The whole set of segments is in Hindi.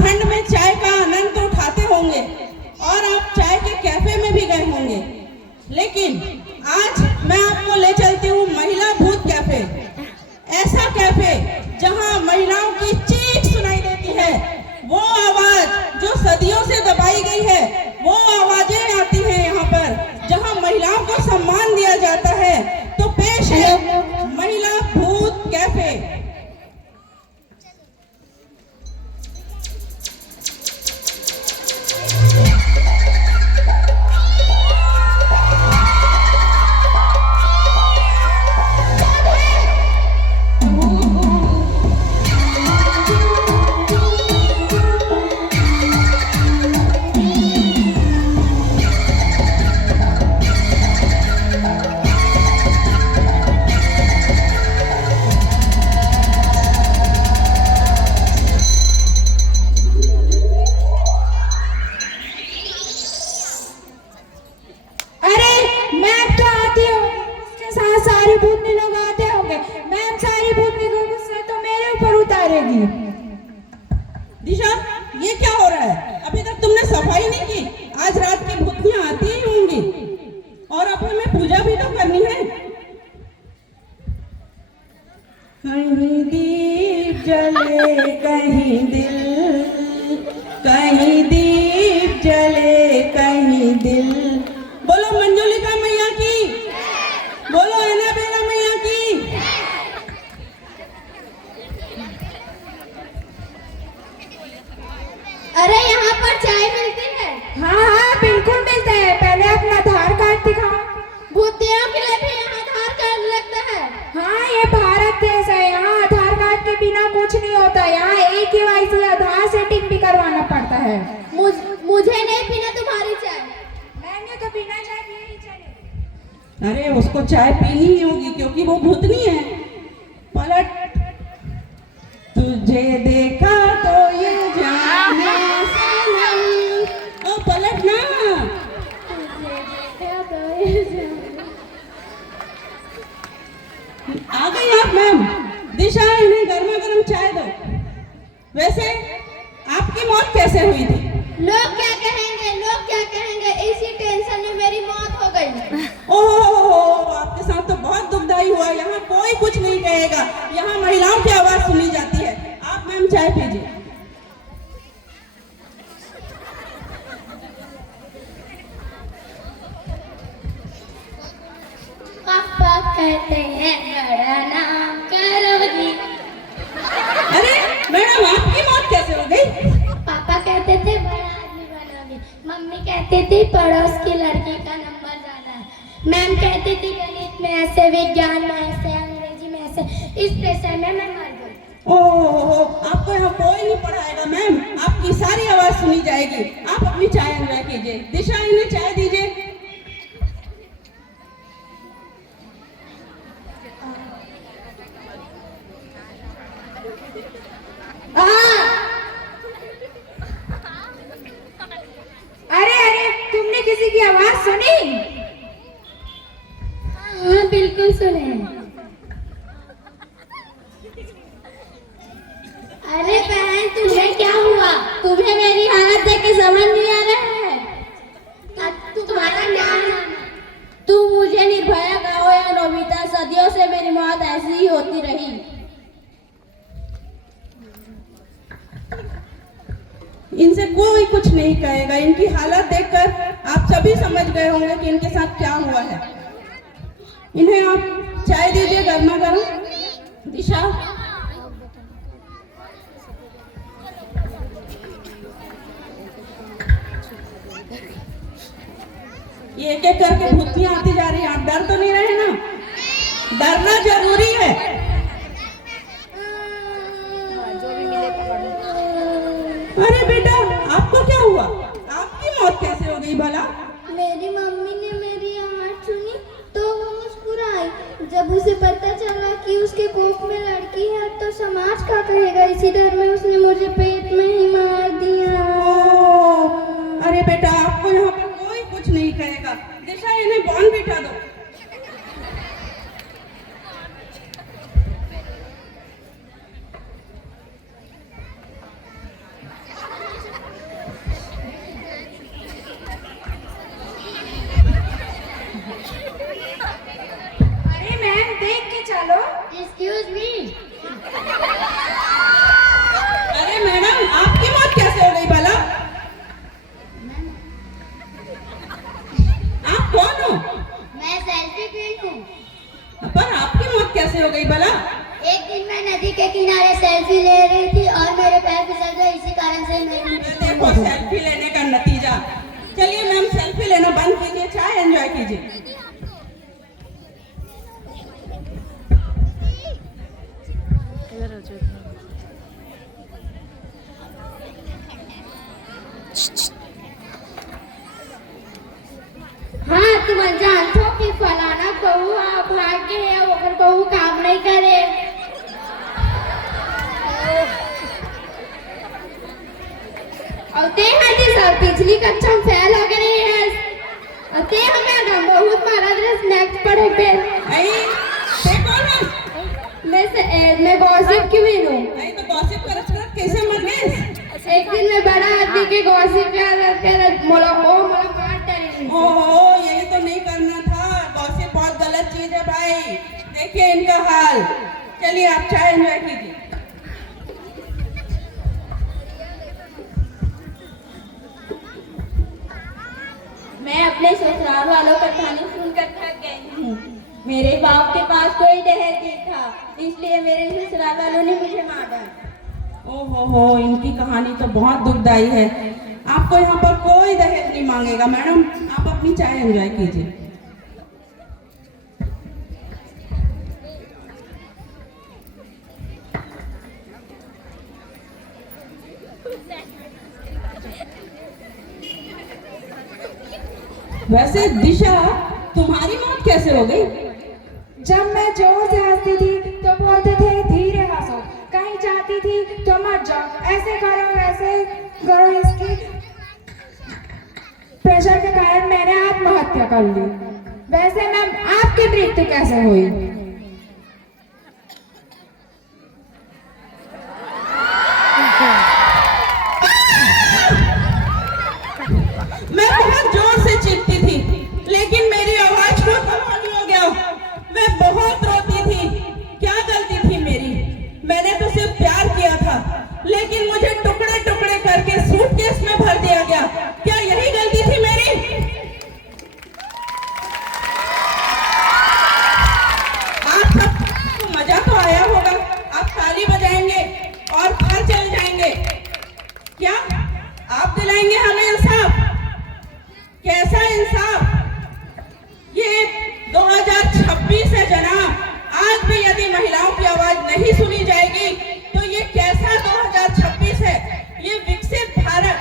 ठंड में चाय का आनंद तो उठाते होंगे और आप चाय के कैफे में भी गए होंगे, लेकिन आज मैं आपको ले चलती हूँ महिला भूत कैफे। ऐसा कैफे जहाँ महिलाओं की चीख सुनाई देती है, वो आवाज जो सदियों से दबाई गई है, वो आवाजें आती हैं यहाँ पर जहाँ महिलाओं को सम्मान दिया जाता है। तो पेश है महिला भूत कैफे। दिशा, ये क्या हो रहा है? अभी तक तुमने सफाई नहीं की। आज रात की भूतियां आती ही होंगी और अब हमें पूजा भी तो करनी है। कहीं दीप जले कहीं दिल, कहीं दीप जले कहीं दिल। बोलो मंजुलिका मैया की, बोलो एनाबेला मैया की। अरे यहाँ पर चाय मिलती है? हाँ हाँ बिल्कुल मिलता है। पहले अपना आधार कार्ड दिखाओ। भूतियों के लिए भी यहाँ आधार कार्ड लगता है? हाँ, ये भारत देश है, यहाँ आधार कार्ड के बिना कुछ नहीं होता। यहाँ KYC आधार सेटिंग भी करवाना पड़ता है। मुझे नहीं पीना तुम्हारी चाय। मैंने तो बिना चाय पिए ही चले। अरे उसको चाय पीनी ही होगी क्योंकि वो भूतनी है। पलट, तुझे देखा तो ये जाने सनम। ओ पलट ना। आ गई आप मैम। दिशा, इन्हें गर्मा गर्म चाय दो। वैसे आपकी मौत कैसे हुई थी? लोग क्या कहेंगे, लोग क्या कहेंगे, इसी टेंशन में मेरी मौत हो गई। ओह, आपके साथ तो बहुत दुखदाई हुआ। यहाँ कोई कुछ नहीं कहेगा, यहाँ महिलाओं की आवाज सुनी जाती है। आप मैम चाय पीजिए। पापा कहते हैं बड़ा नाम करोगी। अरे मैडम, आपकी मौत कैसे हो गई? पापा कहते थे बड़ा आदमी बनोगी, मम्मी कहती थी पड़ोस की लड़की का नंबर ज्यादा है, मैम कहती थी गणित में ऐसे, विज्ञान में ऐसे, अंग्रेजी में ऐसे। इस प्रेशर में मैं मर गई। ओह, आपको यहाँ कोई नहीं पढ़ाएगा मैम, आपकी सारी आवाज सुनी जाएगी। आप अपनी चाय एंजॉय कीजिए। दिशा, इन्हें चाय दीजिए। अरे अरे, तुमने किसी की आवाज सुनी? हाँ बिल्कुल सुने। अरे बहन, तुम्हें क्या हुआ? तुम्हें मेरी हालत देख के समझ नहीं आ रहा है? तुम्हारा नाम? तुम मुझे निर्भया कहो या नोबिता, सदियों से मेरी मौत ऐसी ही होती रही। इनसे कोई कुछ नहीं कहेगा। इनकी हालत देखकर आप सभी समझ गए होंगे कि इनके साथ क्या हुआ है। इन्हें आप चाय दीजिए गर्मा गर्म। दिशा, ये एक एक करके भूतियां आती जा रही हैं। आप डर तो नहीं रहे ना? डरना जरूरी है। अरे बेटा, आपको क्या हुआ? आपकी मौत कैसे हो गई भला? मेरी मम्मी ने मेरी आवाज सुनी तो वो मुस्कुराई। जब उसे पता चला कि उसके कोख में लड़की है तो समाज क्या कहेगा, इसी डर में उसने मुझे पेट में ही मार दिया। अरे बेटा, आपको यहाँ पर कोई कुछ नहीं कहेगा। दिशा, इन्हें बॉन्ड बिठा दो। हाँ, तुम जानते हो कि फलाना बहू भाग के है, अगर बहू काम नहीं करे और ते हाथी सर पिछली कक्षा में फेल हो गई है और ते हमें बहुत मारा ड्रेस नेक्स्ट पढ़े पे आई ते कौन है? मैं गॉसिप की भी हूँ। आई तो गॉसिप करत करत कैसे मर गए? एक दिन मैं बड़ा आदमी के गॉसिप कर मोला मार डाली। ओहो, यही तो नहीं करना था। गॉसिप बहुत गलत चीज है भाई। देखिए इनका हाल। चलिए आप चाय एंजॉय कीजिए। मैं अपने ससुराल वालों का कहानी सुनकर थक गई हूँ। मेरे बाप के पास कोई दहेज नहीं था, इसलिए मेरे ससुराल वालों ने मुझे मारा। ओहो, इनकी कहानी तो बहुत दुखदाई है। आपको यहाँ पर कोई दहेज नहीं मांगेगा मैडम। आप अपनी चाय एंजॉय कीजिए। वैसे दिशा, तुम्हारी मौत कैसे हो गई? जब मैं जोर से हंसती थी तो बोलते थे धीरे हंसो, कहीं जाती थी तो मत जाओ, ऐसे करो वैसे करो। इसकी प्रेशर के कारण मैंने आत्महत्या कर ली। वैसे मैम आपकी मृत्यु कैसे हुई? मैं बहुत जोर से चीखती थी, लेकिन मेरी आवाज को कमाल हो गया। मैं बहुत रोती थी। क्या गलती थी मेरी? मैंने तो सिर्फ प्यार किया था, लेकिन मुझे टुकड़े टुकड़े करके सूटकेस में भर दिया गया। क्या यही गलती थी मेरी? आप सबको मजा तो आया होगा। आप ताली बजाएंगे और घर चले जाएंगे। क्या आप दिलाएंगे हमें इंसाफ? कैसा इंसाफ? ये 2026 है जनाब। आज भी यदि महिलाओं की आवाज नहीं सुनी जाएगी तो ये कैसा 2026 है? ये विकसित भारत,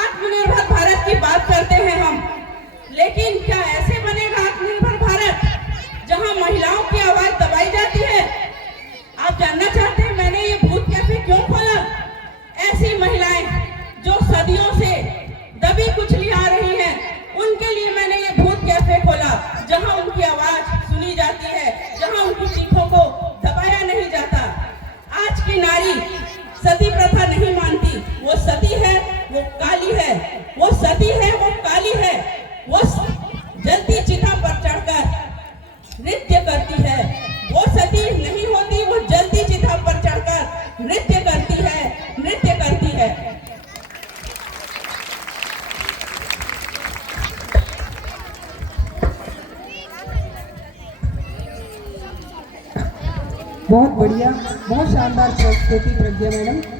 आत्मनिर्भर भारत की बात करते हैं हम, लेकिन क्या ऐसे बनेगा आत्मनिर्भर भारत जहां महिलाओं की आवाज दबाई जाती है? आप जानना चाहते हैं मैंने ये भूत कैफे क्यों खोला? ऐसी महिलाएं जो सदियों से दबी कुचली आ रही हैं, उनके लिए मैंने ये भूत कैफे खोला, जहां उनकी आवाज सुनी जाती है, जहां उनकी चीखों को दबाया नहीं जाता। आज की नारी सती प्रथा नहीं मानती। वो सती है, वो काली है। वो सती है, वो काली है। वो जलती चिता पर चढ़कर नृत्य करती है। वो सती नहीं होती, वो जलती चिता पर चढ़कर नृत्य करती है, नृत्य करती है। बहुत बढ़िया, बहुत शानदार प्रस्तुति प्रज्ञा मैडम।